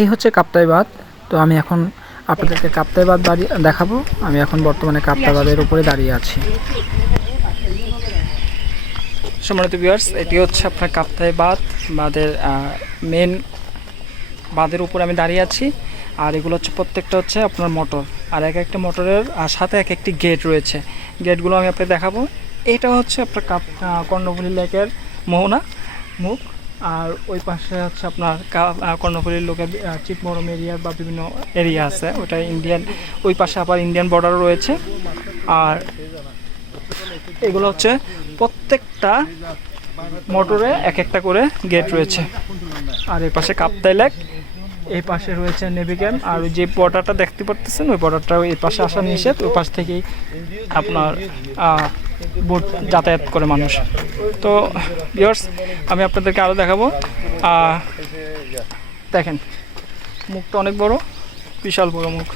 এই হচ্ছে কাপ্তাই বাঁধ। তো আমি এখন আপনাদেরকে কাপ্তাই বাঁধ দেখাবো। আমি এখন বর্তমানে কাপ্তাই বাঁধের উপরে দাঁড়িয়ে আছি। সম্মানিত ভিউয়ার্স, এটি হচ্ছে আপনার কাপ্তাই বাঁধের মেন বাঁধের উপরে আমি দাঁড়িয়ে আছি। আর এগুলো হচ্ছে প্রত্যেকটা হচ্ছে আপনার মোটর, আর এক একটা মোটরের সাথে এক একটি গেট রয়েছে। গেটগুলো আমি আপনাকে দেখাবো। এটা হচ্ছে আপনার কর্ণফুলী লেকের মোহনা মুখ, আর ওই পাশে হচ্ছে আপনার কর্ণফুলীর লোকের চিটমরম এরিয়ার বা বিভিন্ন এরিয়া আছে, ওটা ইন্ডিয়ান। ওই পাশে আবার ইন্ডিয়ান বর্ডারও রয়েছে। আর এগুলো হচ্ছে প্রত্যেকটা মোটরে এক একটা করে গেট রয়েছে। আর এই পাশে কাপ্তাই লেক, এই পাশে রয়েছে নেভি ক্যাম্প। আর ওই যে বর্ডারটা দেখতে পারতেছেন, ওই বর্ডারটা এই পাশে আসা নিষেধ। ওই পাশ থেকেই আপনার বোট যাতায়াত করে মানুষ। তো ভিউয়ার্স, আমি আপনাদেরকে আরও দেখাবো। দেখেন, মুখটা অনেক বড়, বিশাল বড় মুখ।